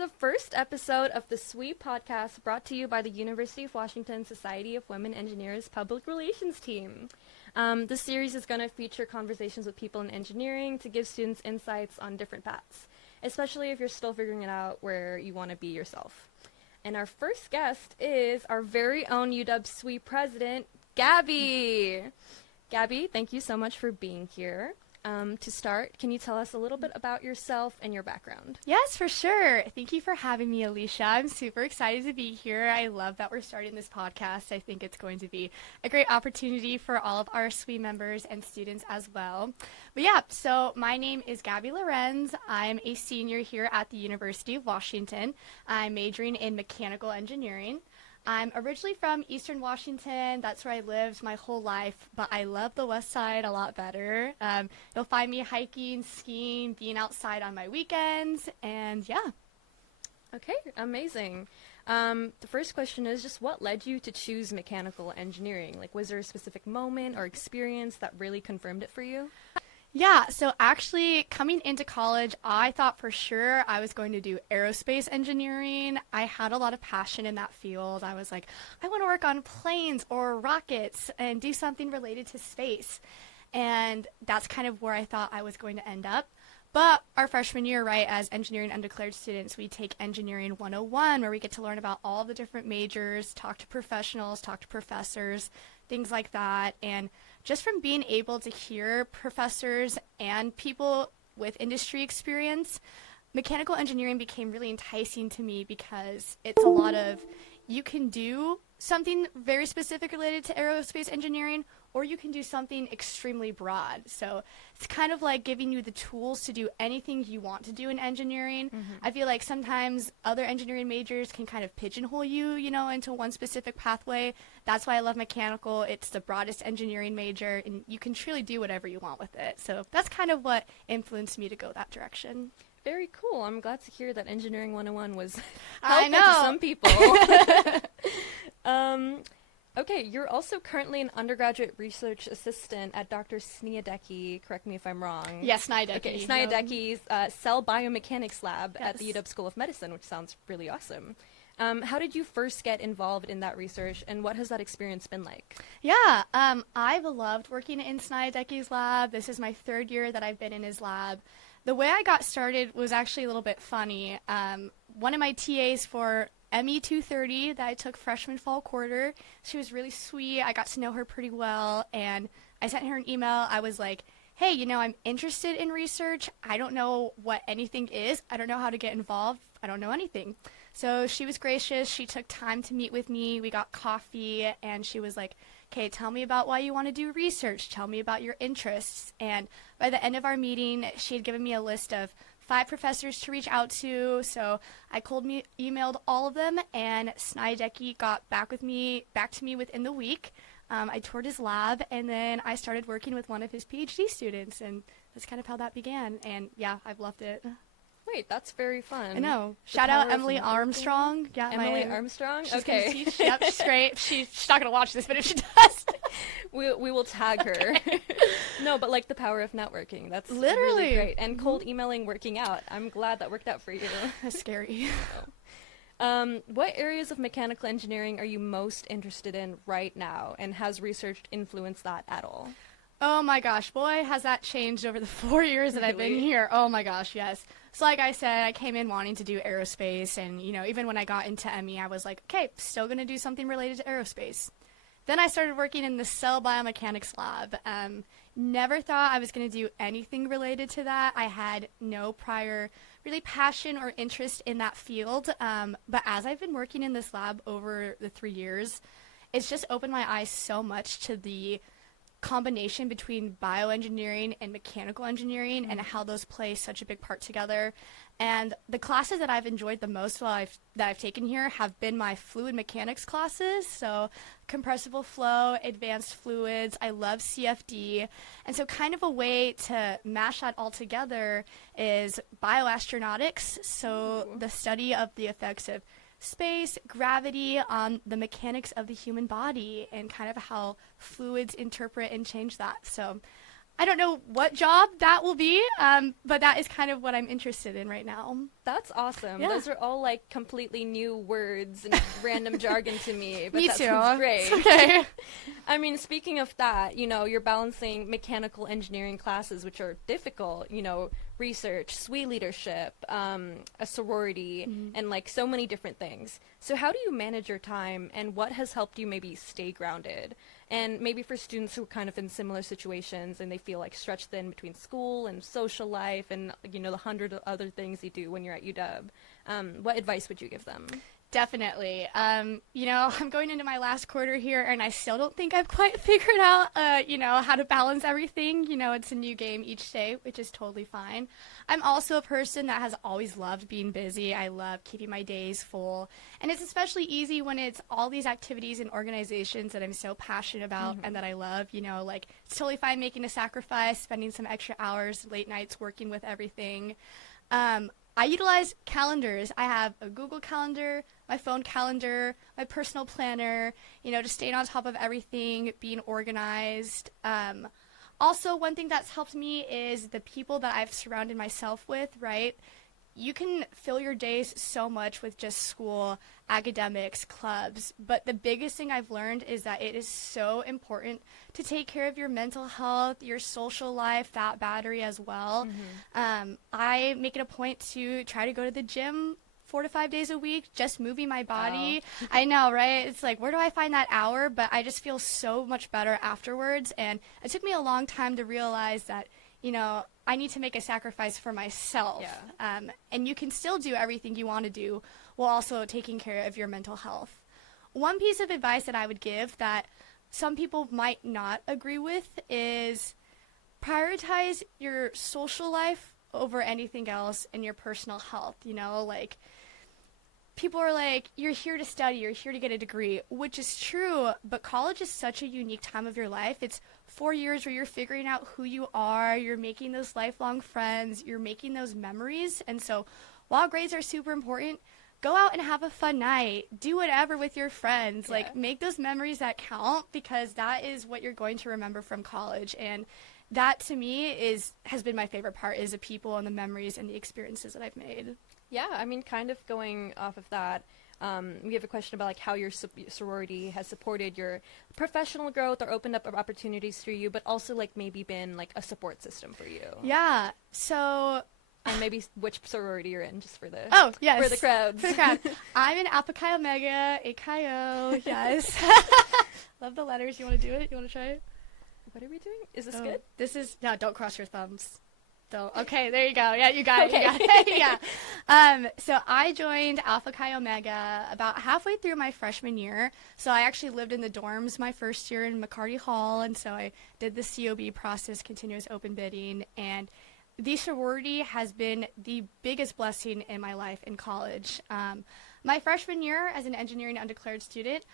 the first episode of the SWE podcast brought to you by the University of Washington Society of Women Engineers Public Relations team. This series is going to feature conversations with people in engineering to give students insights on different paths, especially if you're still figuring it out where you want to be yourself. And our first guest is our very own UW SWE president, Gabi. Gabi, thank you so much for being here. To start, can you tell us a little bit about yourself and your background? Yes, for sure. Thank you for having me, Alicia. I'm super excited to be here. I love that we're starting this podcast. I think it's going to be a great opportunity for all of our SWE members and students as well. But yeah, so my name is Gabi Laurenz. I'm a senior here at the University of Washington. I'm majoring in mechanical engineering. I'm originally from Eastern Washington. That's where I lived my whole life, but I love the West Side a lot better. You'll find me hiking, skiing, being outside on my weekends, and yeah. Okay, amazing. The first question is just what led you to choose mechanical engineering? Like, was there a specific moment or experience that really confirmed it for you? Yeah, so actually coming into college, I thought for sure I was going to do aerospace engineering. I had a lot of passion in that field. I was like, I want to work on planes or rockets and do something related to space. And that's kind of where I thought I was going to end up. But our freshman year, right, as engineering undeclared students, we take Engineering 101, where we get to learn about all the different majors, talk to professionals, talk to professors, things like that. And just from being able to hear professors and people with industry experience, mechanical engineering became really enticing to me because it's a lot of, you can do something very specific related to aerospace engineering, or you can do something extremely broad. So it's kind of like giving you the tools to do anything you want to do in engineering. Mm-hmm. I feel like sometimes other engineering majors can kind of pigeonhole you, into one specific pathway. That's why I love mechanical. It's the broadest engineering major, and you can truly do whatever you want with it. So that's kind of what influenced me to go that direction. Very cool. I'm glad to hear that Engineering 101 was I helpful know. to some people. Okay, you're also currently an undergraduate research assistant at Dr. Sniadecki, correct me if I'm wrong. Yes, Sniadecki. Okay, Sniadecki's Cell Biomechanics Lab at the UW School of Medicine, which sounds really awesome. How did you first get involved in that research, and what has that experience been like? Yeah, I've loved working in Sniadecki's lab. This is my third year that I've been in his lab. The way I got started was actually a little bit funny. One of my TAs for ME 230 that I took freshman fall quarter, she was really sweet. I got to know her pretty well, and I sent her an email. I was like, hey, I'm interested in research. I don't know what anything is. I don't know how to get involved. I don't know anything. So she was gracious. She took time to meet with me. We got coffee, and she was like, okay, tell me about why you want to do research. Tell me about your interests. And by the end of our meeting, she had given me a list of 5 professors to reach out to. So I emailed all of them, and Sniadecki got back to me within the week. I toured his lab, and then I started working with one of his PhD students, and that's kind of how that began. And yeah, I've loved it. Wait, that's very fun. I know. Shout out Emily Armstrong. Yeah, Emily Armstrong? She's okay. Gonna teach. Yep, she's great. She's not going to watch this, but if she does. we will tag her. Okay. No, but like the power of networking. That's literally really great. And cold emailing working out. I'm glad that worked out for you. That's scary. What areas of mechanical engineering are you most interested in right now, and has research influenced that at all? Oh my gosh, boy, has that changed over the 4 years that I've been here. Oh my gosh, yes. So like I said, I came in wanting to do aerospace, and even when I got into ME, I was like, okay, still going to do something related to aerospace. Then I started working in the Cell Biomechanics Lab. Never thought I was going to do anything related to that. I had no prior really passion or interest in that field. But as I've been working in this lab over the 3 years, it's just opened my eyes so much to the combination between bioengineering and mechanical engineering and how those play such a big part together. And the classes that I've enjoyed the most that I've taken here have been my fluid mechanics classes, so compressible flow, advanced fluids. I love CFD. And so kind of a way to mash that all together is bioastronautics, so the study of the effects of space, gravity on the mechanics of the human body, and kind of how fluids interpret and change that. So I don't know what job that will be, but that is kind of what I'm interested in right now. That's awesome. Yeah. Those are all like completely new words and random jargon to me. But Me that too. sounds great. It's okay. I mean, speaking of that, you know, you're balancing mechanical engineering classes, which are difficult, you know, research, SWE leadership, a sorority, and like so many different things. So how do you manage your time, and what has helped you maybe stay grounded? And maybe for students who are kind of in similar situations and they feel like stretched thin between school and social life and, you know, the 100 other things you do when you're at UW, what advice would you give them? Definitely. You know, I'm going into my last quarter here, and I still don't think I've quite figured out, you know, how to balance everything. You know, it's a new game each day, which is totally fine. I'm also a person that has always loved being busy. I love keeping my days full. And it's especially easy when it's all these activities and organizations that I'm so passionate about and that I love. You know, like, it's totally fine making a sacrifice, spending some extra hours, late nights working with everything. I utilize calendars. I have a Google Calendar, my phone calendar, my personal planner, you know, just staying on top of everything, being organized. Also, one thing that's helped me is the people that I've surrounded myself with, right? You can fill your days so much with just school, academics, clubs, but the biggest thing I've learned is that it is so important to take care of your mental health, your social life, that battery as well. I make it a point to try to go to the gym 4 to 5 days a week, just moving my body. I know, right? It's like, where do I find that hour? But I just feel so much better afterwards. And it took me a long time to realize that, you know, I need to make a sacrifice for myself. And you can still do everything you want to do while also taking care of your mental health. One piece of advice that I would give that some people might not agree with is prioritize your social life over anything else and your personal health. You know, like, people are like, you're here to study, you're here to get a degree, which is true, but college is such a unique time of your life. It's 4 years where you're figuring out who you are, you're making those lifelong friends, you're making those memories. And so while grades are super important, go out and have a fun night. Do whatever with your friends. Like, make those memories that count, because that is what you're going to remember from college. And that, to me, has been my favorite part, is the people and the memories and the experiences that I've made. Yeah, I mean, kind of going off of that, we have a question about like how your sorority has supported your professional growth or opened up opportunities for you, but also like maybe been like a support system for you. Yeah, so... And maybe which sorority you're in, just for the yes, for the crowds. For the crowd. I'm in Alpha Chi Omega, ACHIO, yes. Love the letters. You want to do it? You want to try it? What are we doing? Is this good? This is... No, don't cross your thumbs. Don't. Okay, there you go. Yeah, you got it. Okay. You got it. Yeah. So I joined Alpha Chi Omega about halfway through my freshman year. So I actually lived in the dorms my first year in McCarty Hall, and so I did the COB process, continuous open bidding, and the sorority has been the biggest blessing in my life in college. My freshman year as an engineering undeclared student,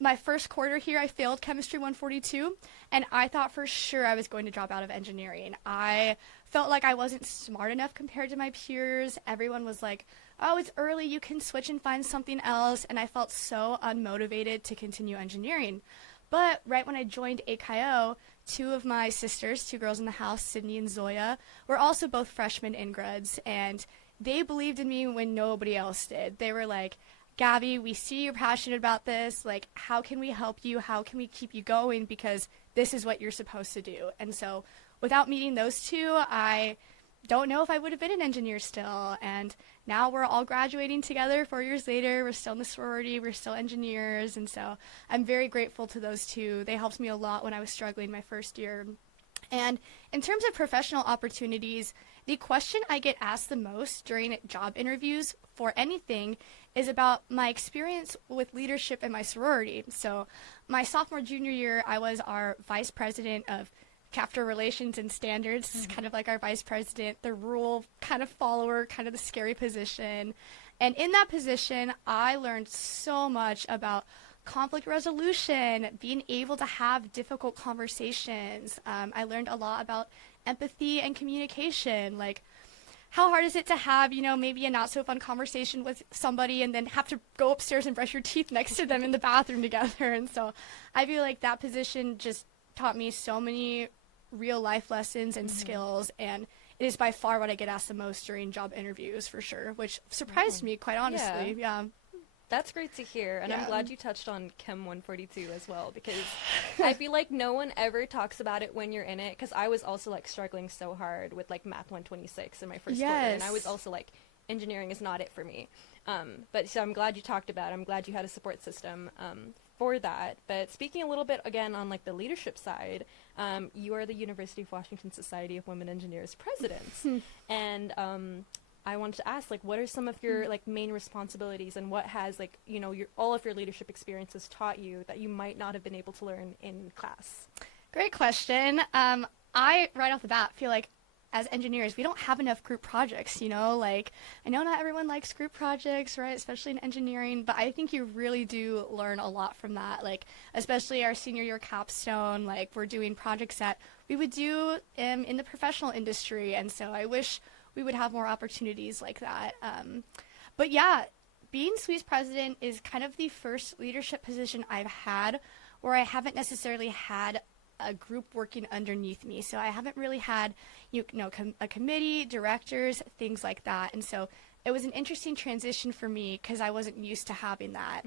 my first quarter here, I failed Chemistry 142, and I thought for sure I was going to drop out of engineering. I felt like I wasn't smart enough compared to my peers. Everyone was like, oh, it's early, you can switch and find something else, and I felt so unmotivated to continue engineering. But right when I joined ACHIO, two of my sisters, two girls in the house, Sydney and Zoya, were also both freshmen ingrads, and they believed in me when nobody else did. They were like, Gabby, we see you're passionate about this. Like, how can we help you? How can we keep you going? Because this is what you're supposed to do. And so without meeting those two, I don't know if I would have been an engineer still. And now we're all graduating together 4 years later. We're still in the sorority. We're still engineers. And so I'm very grateful to those two. They helped me a lot when I was struggling my first year. And in terms of professional opportunities, the question I get asked the most during job interviews for anything is about my experience with leadership in my sorority. So my sophomore, junior year, I was our vice president of chapter relations and standards, kind of like our vice president, the rule kind of follower, kind of the scary position. And in that position, I learned so much about conflict resolution, being able to have difficult conversations. I learned a lot about empathy and communication, like how hard is it to have, maybe a not so fun conversation with somebody and then have to go upstairs and brush your teeth next to them in the bathroom together. And so I feel like that position just taught me so many real life lessons and skills, and it is by far what I get asked the most during job interviews for sure, which surprised me quite honestly. Yeah. That's great to hear, and I'm Yeah. glad you touched on Chem 142 as well, because I feel like no one ever talks about it when you're in it, because I was also like struggling so hard with like Math 126 in my first quarter, and I was also like, engineering is not it for me. But so I'm glad you talked about it. I'm glad you had a support system for that. But speaking a little bit again on like the leadership side, you are the University of Washington Society of Women Engineers president, and I wanted to ask, like, what are some of your like main responsibilities, and what has like all of your leadership experiences taught you that you might not have been able to learn in class? Great question. I right off the bat feel like as engineers we don't have enough group projects. Like, I know not everyone likes group projects, right? Especially in engineering, but I think you really do learn a lot from that. Like, especially our senior year capstone, like we're doing projects that we would do in the professional industry, and so I wish we would have more opportunities like that. But yeah, being SWE's president is kind of the first leadership position I've had where I haven't necessarily had a group working underneath me. So I haven't really had, a committee, directors, things like that. And so it was an interesting transition for me because I wasn't used to having that.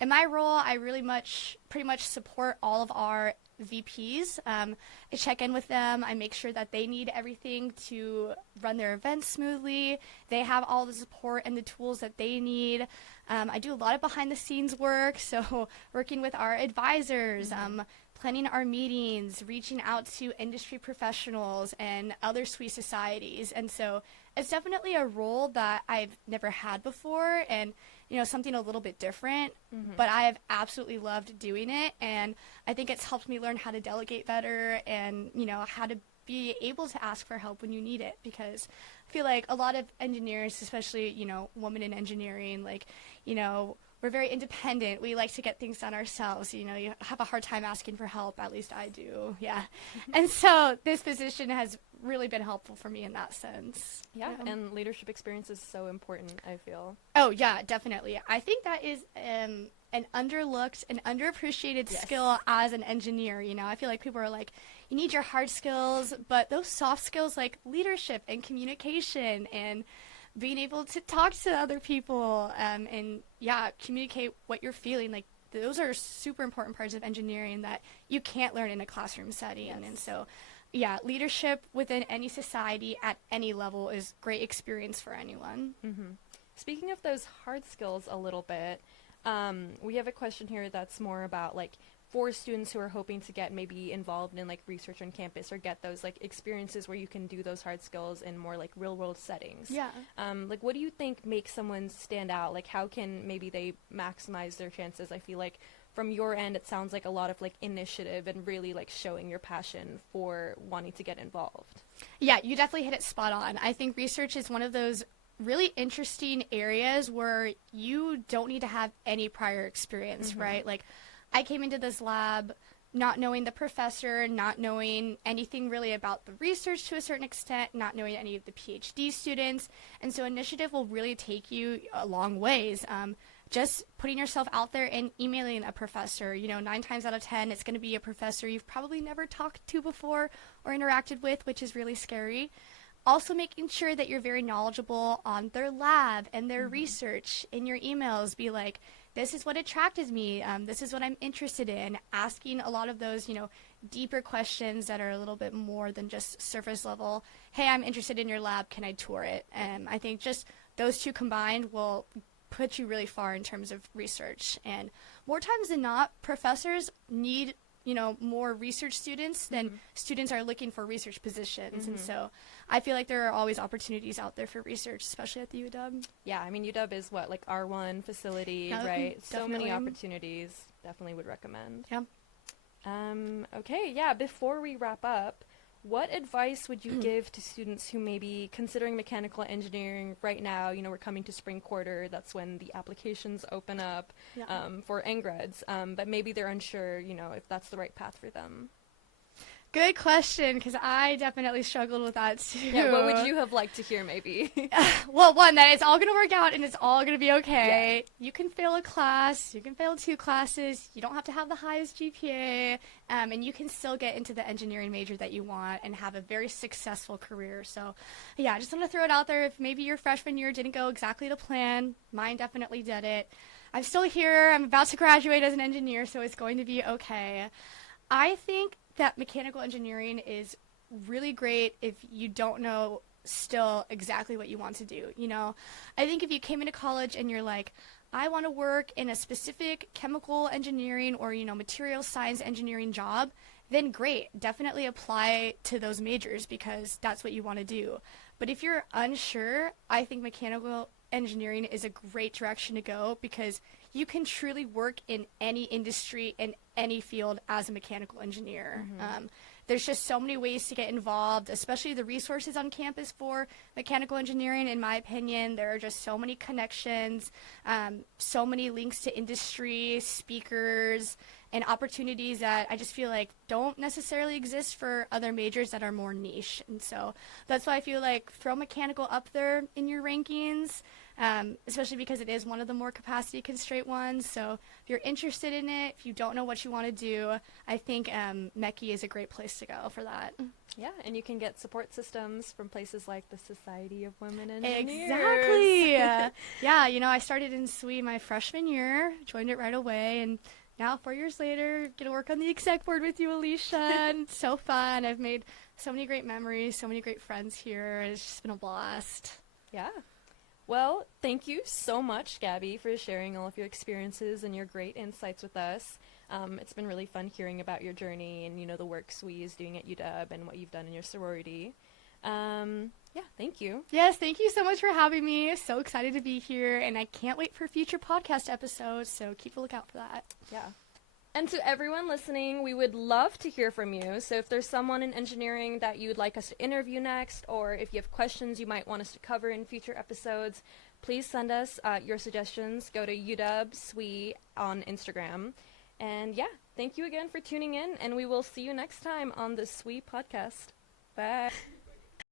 In my role, I pretty much support all of our VPs. I check in with them. I make sure that they need everything to run their events smoothly. They have all the support and the tools that they need. I do a lot of behind the scenes work, so working with our advisors, planning our meetings, reaching out to industry professionals and other SWE societies. And so it's definitely a role that I've never had before, and something a little bit different, but I have absolutely loved doing it, and I think it's helped me learn how to delegate better and, how to be able to ask for help when you need it, because I feel like a lot of engineers, especially, women in engineering, like, we're very independent. We like to get things done ourselves. You have a hard time asking for help. At least I do. Yeah. And so this position has really been helpful for me in that sense. Yeah. And leadership experience is so important, I feel. Oh, yeah, definitely. I think that is an underlooked and underappreciated skill as an engineer. I feel like people are like, you need your hard skills, but those soft skills like leadership and communication and being able to talk to other people and communicate what you're feeling, like those are super important parts of engineering that you can't learn in a classroom setting. And so leadership within any society at any level is great experience for anyone. Speaking of those hard skills a little bit, we have a question here that's more about like for students who are hoping to get maybe involved in like research on campus or get those like experiences where you can do those hard skills in more like real world settings. Like what do you think makes someone stand out? Like how can maybe they maximize their chances? I feel like from your end it sounds like a lot of like initiative and really like showing your passion for wanting to get involved. Yeah, you definitely hit it spot on. I think research is one of those really interesting areas where you don't need to have any prior experience, right? Like I came into this lab not knowing the professor, not knowing anything really about the research to a certain extent, not knowing any of the PhD students. And so initiative will really take you a long ways. Just putting yourself out there and emailing a professor, 9 times out of 10, it's going to be a professor you've probably never talked to before or interacted with, which is really scary. Also making sure that you're very knowledgeable on their lab and their research. In your emails, be like, this is what attracted me, this is what I'm interested in, asking a lot of those, deeper questions that are a little bit more than just surface level. Hey, I'm interested in your lab, can I tour it? And I think just those two combined will put you really far in terms of research. And more times than not, professors need more research students than students are looking for research positions. And so I feel like there are always opportunities out there for research, especially at the UW. Yeah, I mean, UW is what, like R1 facility, right? Definitely. So many opportunities. Definitely would recommend. Yeah. Okay, yeah, before we wrap up, what advice would you give to students who may be considering mechanical engineering right now? We're coming to spring quarter. That's when the applications open up for NGREDs. But maybe they're unsure, if that's the right path for them. Good question, because I definitely struggled with that too. Yeah, what would you have liked to hear maybe? Well, one, that it's all going to work out and it's all going to be okay. Yeah. You can fail a class, you can fail 2 classes, you don't have to have the highest GPA, and you can still get into the engineering major that you want and have a very successful career. So, yeah, I just want to throw it out there. If maybe your freshman year didn't go exactly to plan, mine definitely did it. I'm still here. I'm about to graduate as an engineer, so it's going to be okay. I think that mechanical engineering is really great if you don't know still exactly what you want to do. You know, I think if you came into college and you're like, I want to work in a specific chemical engineering or, you know, material science engineering job, then great. Definitely apply to those majors because that's what you want to do. But if you're unsure, I think mechanical engineering is a great direction to go because you can truly work in any industry, in any field as a mechanical engineer. There's just so many ways to get involved, especially the resources on campus for mechanical engineering. In my opinion, there are just so many connections, so many links to industry, speakers, and opportunities that I just feel like don't necessarily exist for other majors that are more niche. And so that's why I feel like throw mechanical up there in your rankings, especially because it is one of the more capacity constraint ones. So if you're interested in it, if you don't know what you want to do, I think Mechie is a great place to go for that. Yeah, and you can get support systems from places like the Society of Women Engineers. Exactly. Yeah, you know, I started in SWE my freshman year, joined it right away, and now 4 years later, get to work on the exec board with you, Alicia, and it's so fun. I've made so many great memories, so many great friends here. It's just been a blast. Yeah. Well, thank you so much, Gabi, for sharing all of your experiences and your great insights with us. It's been really fun hearing about your journey and, you know, the work SWE is doing at UW and what you've done in your sorority. Yeah, thank you. Yes, thank you so much for having me. So excited to be here, and I can't wait for future podcast episodes, so keep a lookout for that. Yeah. And to everyone listening, we would love to hear from you. So if there's someone in engineering that you would like us to interview next, or if you have questions you might want us to cover in future episodes, please send us your suggestions. Go to UW SWE on Instagram. And yeah, thank you again for tuning in, and we will see you next time on the SWE podcast. Bye.